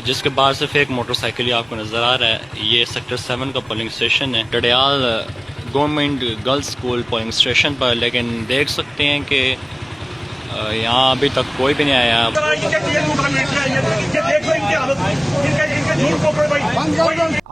जिसके बाहर सिर्फ एक मोटरसाइकिल आपको नज़र आ रहा है। ये सेक्टर 7 का पोलिंग स्टेशन है, Dadiyal government girls school polling station पर। लेकिन देख सकते हैं कि यहाँ अभी तक कोई भी नहीं आया।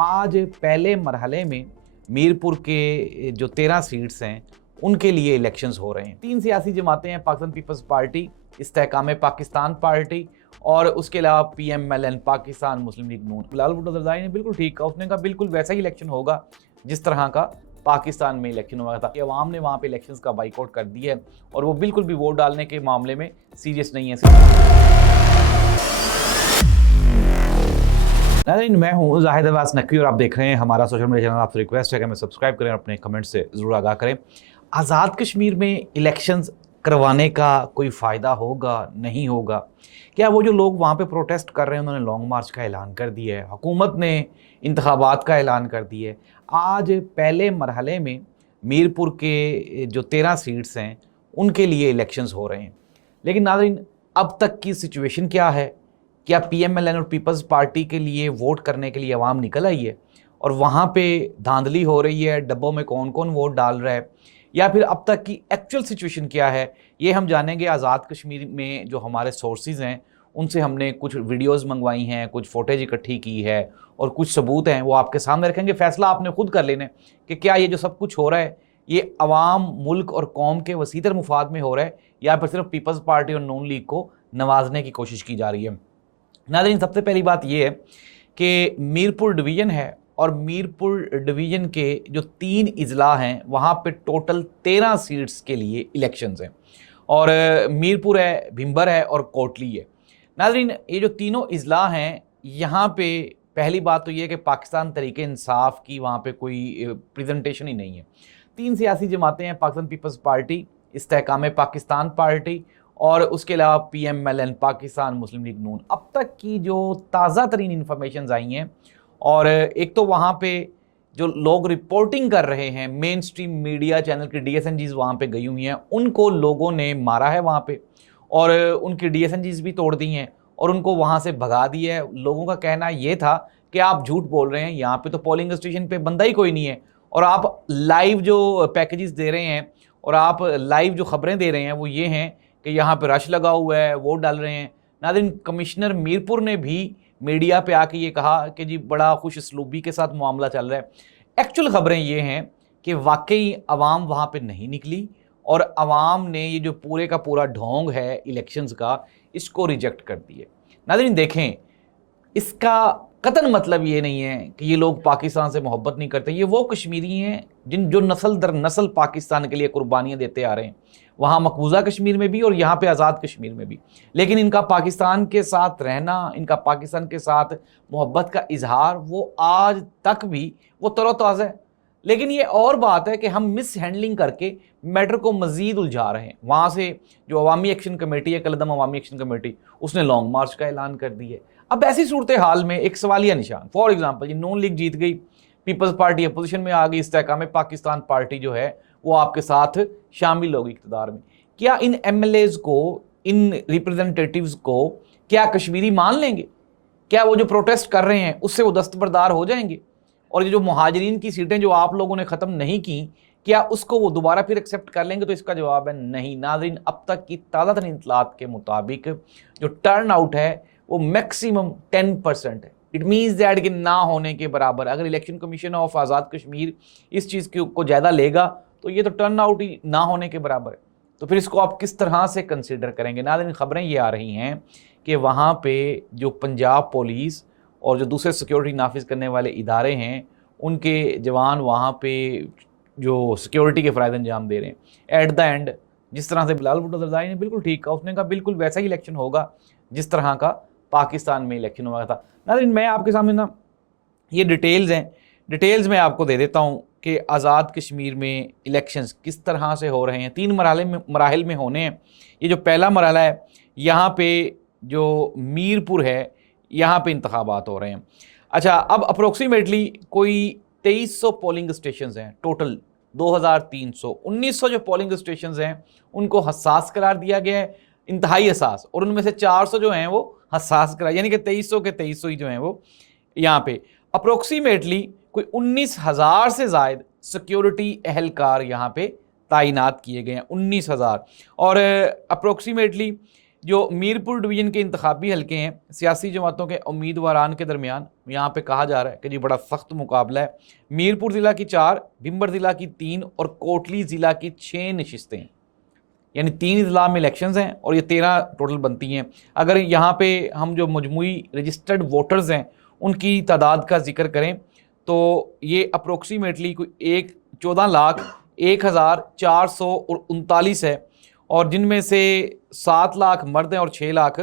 आज पहले मरहले में मीरपुर के जो 13 सीट्स हैं उनके लिए इलेक्शंस हो रहे हैं। 3 सियासी जमातें हैं, Pakistan peoples party, Istehkam Pakistan party और उसके अलावा PMLN Pakistan Muslim league Noon. Bilal Bhutto Zardari ने बिल्कुल ठीक कहा, उसने कहा बिल्कुल वैसा ही इलेक्शन होगा जिस तरह का पाकिस्तान में इलेक्शन हुआ था। अवाम ने वहाँ पे इलेक्शंस का बाइकआउट कर दिया है और वो बिल्कुल भी वोट डालने के मामले में सीरियस नहीं है। नाज़रीन, मैं हूँ जाहिद अब्बास नकवी और आप देख रहे हैं हमारा सोशल मीडिया चैनल। आपसे रिक्वेस्ट है कि हमें सब्सक्राइब करें और अपने कमेंट से ज़रूर आगाह करें। आज़ाद कश्मीर में इलेक्शंस करवाने का कोई फ़ायदा होगा, नहीं होगा? क्या वो जो लोग वहाँ पे प्रोटेस्ट कर रहे हैं उन्होंने लॉन्ग मार्च का ऐलान कर दिया है, हुकूमत ने इंतखाबात का ऐलान कर दिया है। आज पहले मरहले में मीरपुर के जो 13 सीट्स हैं उनके लिए इलेक्शंस हो रहे हैं। लेकिन नाज़रीन, अब तक की सिचुएशन क्या है? क्या PMLN और पीपल्स पार्टी के लिए वोट करने के लिए आवाम निकल आई है और वहाँ पे धांधली हो रही है, डब्बों में कौन कौन वोट डाल रहा है, या फिर अब तक की एक्चुअल सिचुएशन क्या है? ये हम जानेंगे। आज़ाद कश्मीर में जो हमारे सोर्सेज हैं उनसे हमने कुछ वीडियोस मंगवाई हैं, कुछ फोटेज इकट्ठी की है और कुछ सबूत हैं, वो आपके सामने रखेंगे। फैसला आपने खुद कर लेना है कि क्या ये जो सब कुछ हो रहा है ये अवाम, मुल्क और कौम के वसीतर मुफाद में हो रहा है या फिर सिर्फ पीपल्स पार्टी और नून लीग को नवाजने की कोशिश की जा रही है। नाज़रीन, सबसे पहली बात यह है कि मीरपुर डिवीज़न है और मीरपुर डिवीज़न के जो 3 इजला हैं वहाँ पे टोटल 13 सीट्स के लिए इलेक्शंस हैं और मीरपुर है, भिंबर है और कोटली है। नाज़रीन, ये जो तीनों इजला हैं यहाँ पे पहली बात तो ये है कि पाकिस्तान तरीके इंसाफ की वहाँ पे कोई प्रेजेंटेशन ही नहीं है। 3 सियासी जमातें हैं, Pakistan peoples party, Istehkam Pakistan party और उसके अलावा PMLN Pakistan Muslim league Noon. अब तक की जो ताज़ा तरीन इंफॉर्मेशन आई हैं, और एक तो वहाँ पे जो लोग रिपोर्टिंग कर रहे हैं, मेन स्ट्रीम मीडिया चैनल की DSNGs वहाँ पे गई हुई हैं, उनको लोगों ने मारा है वहाँ पे और उनकी DSNGs भी तोड़ दी हैं और उनको वहाँ से भगा दिया है। लोगों का कहना ये था कि आप झूठ बोल रहे हैं, यहाँ पे तो पोलिंग स्टेशन पे बंदा ही कोई नहीं है और आप लाइव जो पैकेजेस दे रहे हैं और आप लाइव जो खबरें दे रहे हैं वो ये हैं कि यहाँ पे रश लगा हुआ है, वोट डाल रहे हैं। नाज़रीन, कमिश्नर मीरपुर ने भी मीडिया पे आके ये कहा कि जी बड़ा खुश असलूबी के साथ मामला चल रहा है। एक्चुअल खबरें ये हैं कि वाकई अवाम वहाँ पे नहीं निकली और अवाम ने ये जो पूरे का पूरा ढोंग है इलेक्शंस का, इसको रिजेक्ट कर दिए। नाज़रीन देखें, इसका कतन मतलब ये नहीं है कि ये लोग पाकिस्तान से मोहब्बत नहीं करते। ये वो कश्मीरी हैं जो नस्ल दर नस्ल पाकिस्तान के लिए कुर्बानियाँ देते आ रहे हैं, वहाँ मकबूजा कश्मीर में भी और यहाँ पे आज़ाद कश्मीर में भी। लेकिन इनका पाकिस्तान के साथ रहना, इनका पाकिस्तान के साथ मोहब्बत का इजहार वो आज तक भी वो तरोताज़ा है। लेकिन ये और बात है कि हम मिस हैंडलिंग करके मैटर को मज़ीद उलझा रहे हैं। वहाँ से जो अवामी एक्शन कमेटी है, कलदम अवामी एक्शन कमेटी, उसने लॉन्ग मार्च का ऐलान कर दिया है। अब ऐसी सूरत हाल में एक सवालिया निशान, फॉर एग्जाम्पल ये नून लीग जीत गई, पीपल्स पार्टी अपोजिशन में आ गई, इस्तेहकाम पाकिस्तान पार्टी जो है वो आपके साथ शामिल होगी इक़्तिदार में। क्या इन MLAs को, इन रिप्रेजेंटेटिव्स को क्या कश्मीरी मान लेंगे? क्या वो जो प्रोटेस्ट कर रहे हैं उससे वो दस्तबरदार हो जाएंगे? और ये जो मुहाजिरीन की सीटें जो आप लोगों ने ख़त्म नहीं की, क्या उसको वो दोबारा फिर एक्सेप्ट कर लेंगे? तो इसका जवाब है नहीं। नाज़रीन, अब तक की ताज़ा तरीन इत्तलात के मुताबिक जो टर्न आउट है वो मैक्सिमम 10% है। इट मीन्स दैट कि ना होने के बराबर। अगर election commission of Azad Kashmir इस चीज़ को ज़्यादा लेगा तो ये तो टर्न आउट ही ना होने के बराबर है। तो फिर इसको आप किस तरह से कंसिडर करेंगे? नाज़रीन, खबरें ये आ रही हैं कि वहाँ पे जो पंजाब पुलिस और जो दूसरे सिक्योरिटी नाफिज करने वाले इदारे हैं उनके जवान वहाँ पे जो सिक्योरिटी के फ़राइज़ अंजाम दे रहे हैं। एट द एंड जिस तरह से बिलाल भुट्टो जरदारी ने बिल्कुल ठीक कहा, उसने कहा बिल्कुल वैसा ही इलेक्शन होगा जिस तरह का पाकिस्तान में इलेक्शन हुआ था। नाज़रीन, मैं आपके सामने ना ये डिटेल्स हैं, डिटेल्स मैं आपको दे देता हूँ कि आज़ाद कश्मीर में इलेक्शंस किस तरह से हो रहे हैं। 3 मराहिल में होने हैं। ये जो पहला मरहला है यहाँ पे जो मीरपुर है यहाँ पे इंतखाबात हो रहे हैं। अच्छा, अब अप्रोक्सीमेटली कोई 2300 पोलिंग स्टेशंस हैं टोटल, 2300, 1900 जो पोलिंग स्टेशंस हैं उनको हसास करार दिया गया है, इंतहाई हसास, और उनमें से 400 जो हैं वो हसास करार, यानी कि 2300 के 2300 ही जो हैं वो यहाँ पे अप्रोक्सीमेटली कोई 19,000 से ज़ायद सिक्योरिटी एहलकार यहाँ पे तैनात किए गए हैं, 19,000। और अप्रोक्सीमेटली जो मीरपुर डिवीज़न के इंतखाबी हलके हैं, सियासी जमातों के उम्मीदवारान के दरमियान यहाँ पे कहा जा रहा है कि जी बड़ा सख्त मुकाबला है। मीरपुर ज़िला की 4, भिंबर ज़िला की 3 और कोटली ज़िला की 6 नशिस्तें हैं, यानी 3 ज़िला में इलेक्शंस हैं और ये 13 टोटल बनती हैं। अगर यहाँ पे हम जो मजमूई रजिस्टर्ड वोटर्स हैं उनकी तादाद का जिक्र करें तो ये अप्रोक्सीमेटली कोई 14,01,439 है, और जिनमें से 7 लाख मर्द हैं और 6 लाख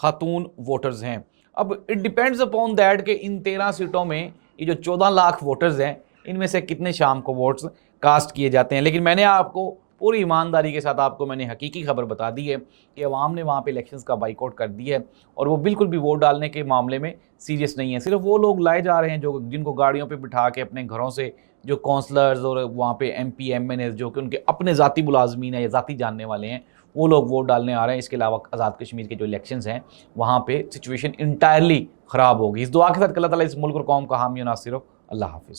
खातून वोटर्स हैं। अब इट डिपेंड्स अपॉन दैट कि इन 13 सीटों में ये जो 14 लाख वोटर्स हैं इनमें से कितने शाम को वोट्स कास्ट किए जाते हैं। लेकिन मैंने आपको पूरी ईमानदारी के साथ आपको मैंने हकीकी खबर बता दी है कि अवाम ने वहाँ पे इलेक्शंस का बाइकआउट कर दिया है और वो बिल्कुल भी वोट डालने के मामले में सीरियस नहीं है। सिर्फ वो लोग लाए जा रहे हैं जो जिनको गाड़ियों पे बिठा के अपने घरों से, जो काउंसलर्स और वहाँ पे MP MNA जो कि उनके अपने ज़ाती मुलाजमीन है या ज़ाती जानने वाले हैं, वो लोग वोट डालने आ रहे हैं। इसके अलावा आज़ाद कश्मीर के जो इलेक्शंस हैं वहाँ पे सिचुएशन इंटायरली ख़राब होगी। इस दुआ के साथ अल्लाह ताला इस मुल्क और कौम का हामी और नासिर हो। अल्लाह हाफिज़।